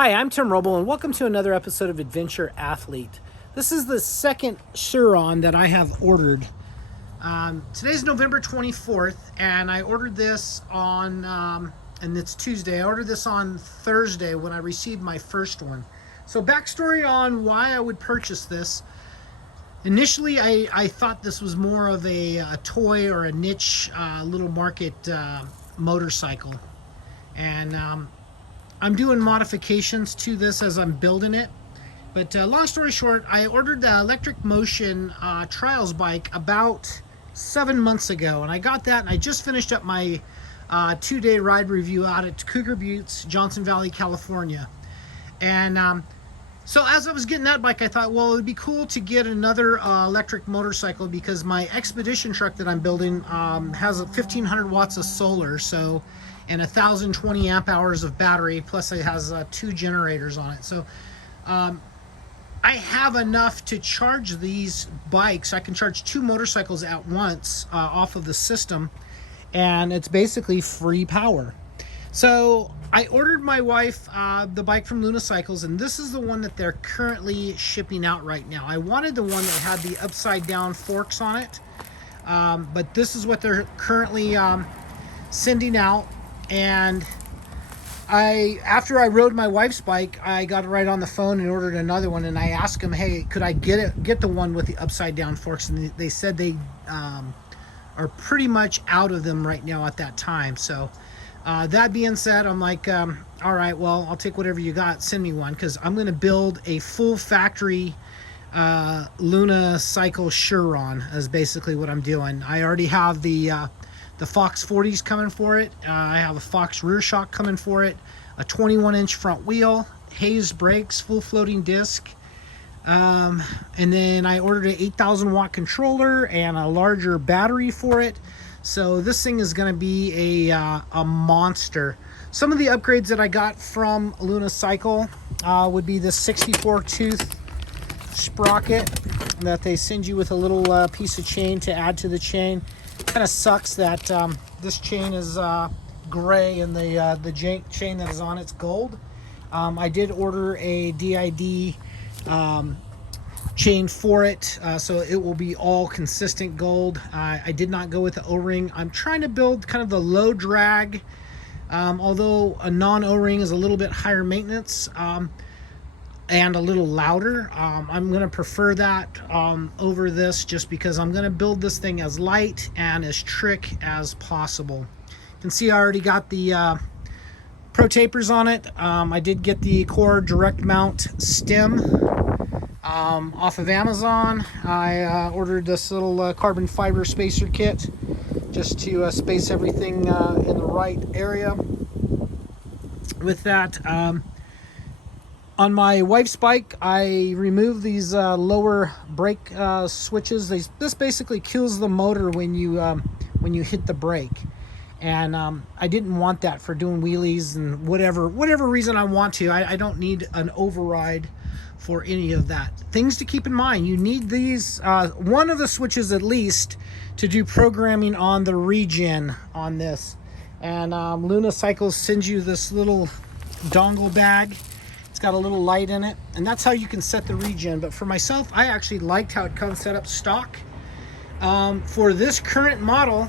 Hi, I'm Tim Roble, and welcome to another episode of Adventure Athlete. This is the second Sur Ron that I have ordered. Today's November 24th, and I ordered this on, and it's Tuesday. I ordered this on Thursday when I received my first one. So backstory on why I would purchase this. Initially, I thought this was more of a toy or a niche little market motorcycle. And I'm doing modifications to this as I'm building it. But long story short, I ordered the Electric Motion Trials bike about 7 months ago. And I got that, and I just finished up my 2-day ride review out at Cougar Buttes, Johnson Valley, California. And so as I was getting that bike, I thought, well, it'd be cool to get another electric motorcycle because my Expedition truck that I'm building has 1,500 watts of solar, so, and 1,020 amp hours of battery, plus it has 2 generators on it. So I have enough to charge these bikes. I can charge 2 motorcycles at once off of the system, and it's basically free power. So I ordered my wife the bike from Luna Cycles, and this is the one that they're currently shipping out right now. I wanted the one that had the upside down forks on it, but this is what they're currently sending out. And after I rode my wife's bike, I got right on the phone and ordered another one, and I asked them, hey, could I get the one with the upside down forks? And they said they are pretty much out of them right now at that time. So that being said, I'm like, all right, well, I'll take whatever you got. Send me one, because I'm going to build a full factory Luna Cycle Sur Ron is basically what I'm doing. I already have the Fox 40s coming for it. I have a Fox rear shock coming for it, a 21-inch front wheel, Hayes brakes, full floating disc. And then I ordered an 8,000 watt controller and a larger battery for it. So this thing is going to be a monster. Some of the upgrades that I got from Luna Cycle would be the 64 tooth sprocket that they send you with a little piece of chain to add to the chain. Kind of sucks that this chain is gray and the chain that is on it's gold. I did order a DID chain for it, so it will be all consistent gold. I did not go with the O-ring. I'm trying to build kind of the low drag, although a non O-ring is a little bit higher maintenance and a little louder. I'm going to prefer that over this, just because I'm going to build this thing as light and as trick as possible. You can see I already got the Pro Tapers on it. I did get the Core direct mount stem off of Amazon. I ordered this little carbon fiber spacer kit just to space everything in the right area. With that, on my wife's bike, I removed these lower brake switches. This basically kills the motor when you hit the brake. And I didn't want that for doing wheelies and whatever reason I want to. I don't need an override for any of that. Things to keep in mind: you need these one of the switches at least to do programming on the regen on this. And Luna Cycles sends you this little dongle bag. It's got a little light in it, and that's how you can set the regen. But for myself, I actually liked how it comes set up stock. For this current model,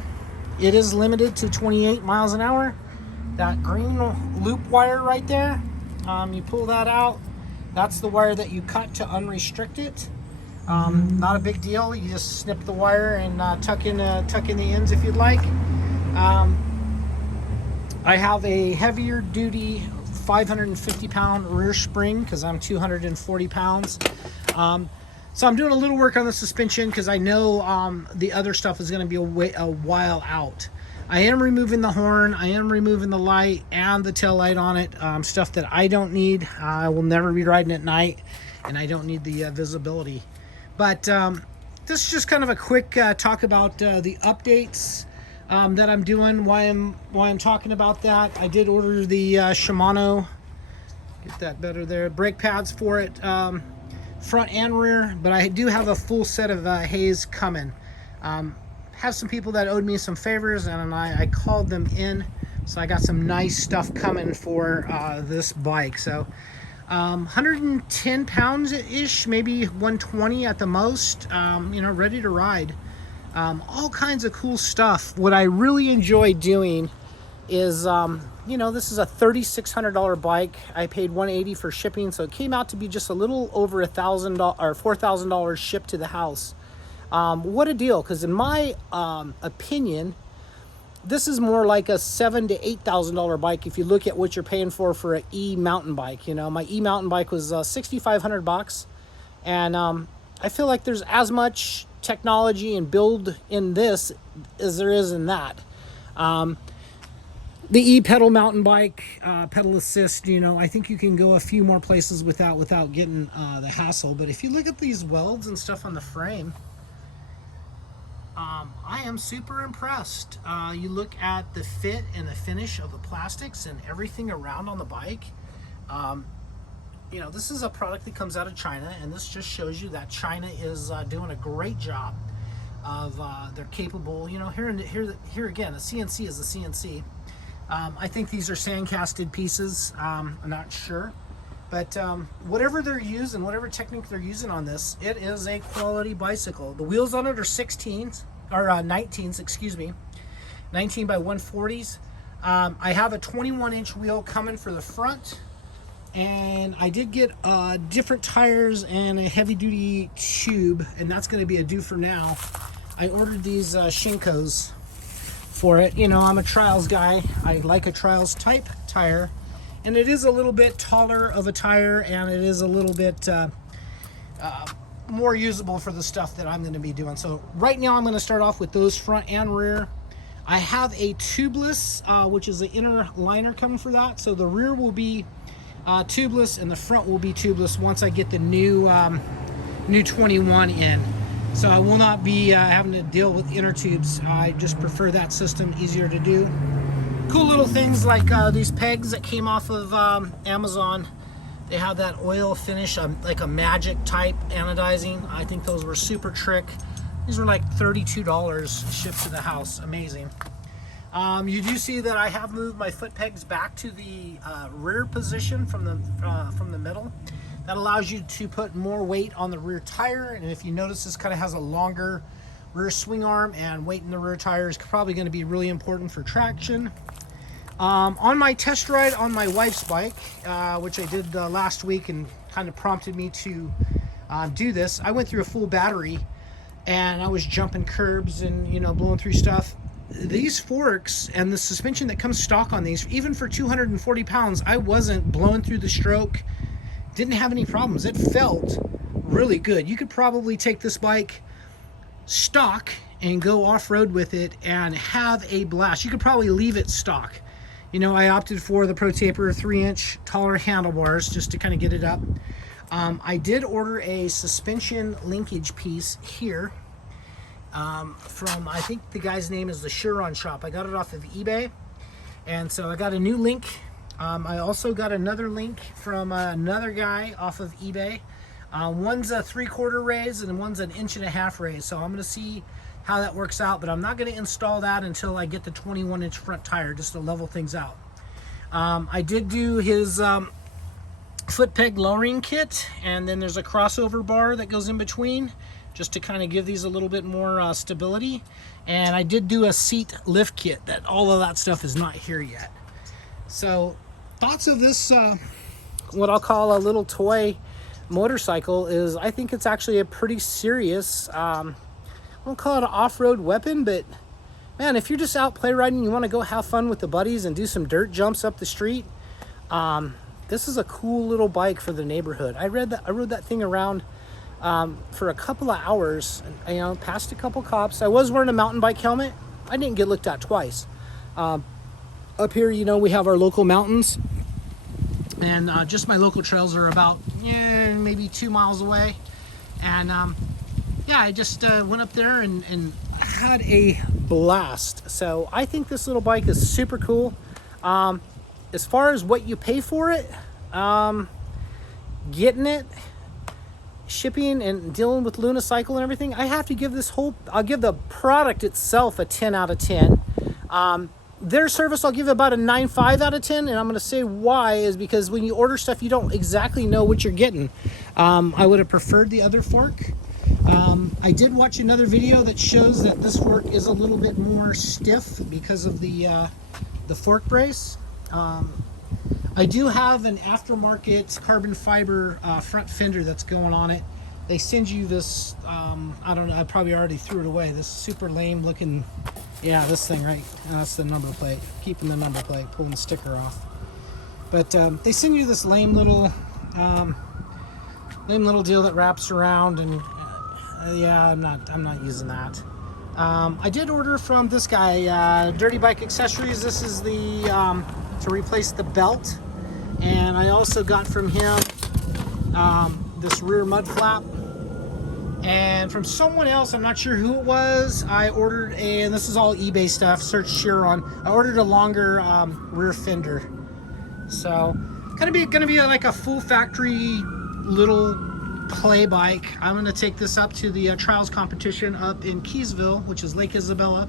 it is limited to 28 miles an hour. That green loop wire right there, you pull that out. That's the wire that you cut to unrestrict it. Not a big deal. You just snip the wire and tuck in the ends if you'd like. I have a heavier duty 550 pound rear spring because I'm 240 pounds. So I'm doing a little work on the suspension because I know the other stuff is going to be a while out. I am removing the horn, I am removing the light and the tail light on it, stuff that I don't need. I will never be riding at night, and I don't need the visibility. But this is just kind of a quick talk about the updates that I'm doing. Why I'm talking about that. I did order the Shimano, get that better there, brake pads for it, front and rear, but I do have a full set of Hayes coming. Have some people that owed me some favors, and I called them in, so I got some nice stuff coming for this bike. So 110 pounds ish, maybe 120 at the most. Ready to ride. All kinds of cool stuff. What I really enjoy doing is, this is a $3,600 bike. I paid $180 for shipping, so it came out to be just a little over $1,000 or $4,000 shipped to the house. What a deal! Because in my opinion, this is more like a $7,000 to $8,000 bike if you look at what you're paying for an e-mountain bike. My e-mountain bike was $6,500, and I feel like there's as much technology and build in this as there is in that. The e-pedal mountain bike, pedal assist, I think you can go a few more places without getting the hassle. But if you look at these welds and stuff on the frame, I am super impressed. You look at the fit and the finish of the plastics and everything around on the bike. This is a product that comes out of China, and this just shows you that China is doing a great job of they're capable. Here again, a CNC is a CNC. I think these are sand-casted pieces. I'm not sure, but whatever they're using, whatever technique they're using on this, it is a quality bicycle. The wheels on it are 19s, excuse me, 19 by 140s. I have a 21-inch wheel coming for the front, and I did get different tires and a heavy-duty tube, and that's going to be a do for now. I ordered these Shinkos for it. I'm a trials guy. I like a trials type tire, and it is a little bit taller of a tire, and it is a little bit more usable for the stuff that I'm going to be doing. So right now I'm going to start off with those front and rear. I have a tubeless, which is the inner liner coming for that. So the rear will be tubeless and the front will be tubeless once I get the new 21 in. So I will not be having to deal with inner tubes. I just prefer that system, easier to do. Cool little things like these pegs that came off of Amazon. They have that oil finish, like a magic type anodizing. I think those were super trick. These were like $32 shipped to the house. Amazing. You do see that I have moved my foot pegs back to the rear position from the middle. That allows you to put more weight on the rear tire. And if you notice, this kind of has a longer rear swing arm, and weight in the rear tire is probably going to be really important for traction. On my test ride on my wife's bike, which I did last week and kind of prompted me to do this, I went through a full battery and I was jumping curbs and blowing through stuff. These forks and the suspension that comes stock on these, even for 240 pounds, I wasn't blowing through the stroke, didn't have any problems. It felt really good. You could probably take this bike stock and go off-road with it and have a blast. You could probably leave it stock. I opted for the Pro Taper 3-inch taller handlebars just to kind of get it up. I did order a suspension linkage piece here from, I think the guy's name is the Sur Ron shop. I got it off of eBay, and so I got a new link. I also got another link from another guy off of eBay. One's a 3/4 raise and one's an 1.5-inch raise, so I'm going to see how that works out, but I'm not going to install that until I get the 21-inch front tire, just to level things out. I did do his foot peg lowering kit, and then there's a crossover bar that goes in between just to kind of give these a little bit more stability. And I did do a seat lift kit. That all of that stuff is not here yet. So thoughts of this, what I'll call a little toy motorcycle, is I think it's actually a pretty serious, I won't call it an off-road weapon, but man, if you're just out play riding, you want to go have fun with the buddies and do some dirt jumps up the street, this is a cool little bike for the neighborhood. I rode that thing around for a couple of hours, and, passed a couple cops. I was wearing a mountain bike helmet. I didn't get looked at twice. Up here, we have our local mountains, and just my local trails are about maybe 2 miles away. And I just went up there and had a blast. So I think this little bike is super cool. As far as what you pay for it, getting it, shipping and dealing with Lunicycle and everything, I have to give I'll give the product itself a 10 out of 10. their service, I'll give it about a 9.5 out of 10, and I'm going to say why is because when you order stuff, you don't exactly know what you're getting. I would have preferred the other fork. I did watch another video that shows that this fork is a little bit more stiff because of the fork brace. I do have an aftermarket carbon fiber front fender that's going on it. They send you this, I don't know, I probably already threw it away, this super lame looking, yeah, this thing, right? That's the number plate. Keeping the number plate, pulling the sticker off. But they send you this lame little deal that wraps around, and yeah, I'm not using that. I did order from this guy, Dirty Bike Accessories. This is the to replace the belt, and I also got from him this rear mud flap. And from someone else, I'm not sure who it was, I ordered and this is all eBay stuff, search Sur Ron. I ordered a longer rear fender. So, gonna be like a full factory little play bike. I'm gonna take this up to the trials competition up in Keysville, which is Lake Isabella.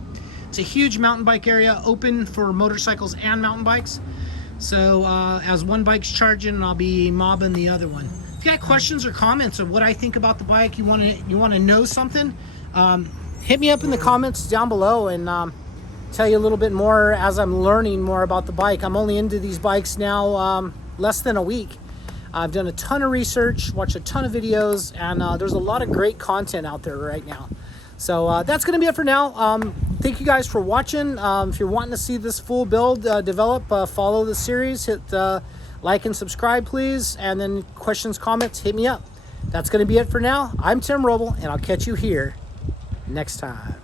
It's a huge mountain bike area, open for motorcycles and mountain bikes. So as one bike's charging, I'll be mobbing the other one. If you got questions or comments of what I think about the bike, you want to know something, hit me up in the comments down below, and tell you a little bit more as I'm learning more about the bike. I'm only into these bikes now less than a week. I've done a ton of research, watched a ton of videos, and there's a lot of great content out there right now. So that's going to be it for now. Thank you guys for watching. If you're wanting to see this full build develop, follow the series, hit like and subscribe, please. And then questions, comments, hit me up. That's going to be it for now. I'm Tim Roble, and I'll catch you here next time.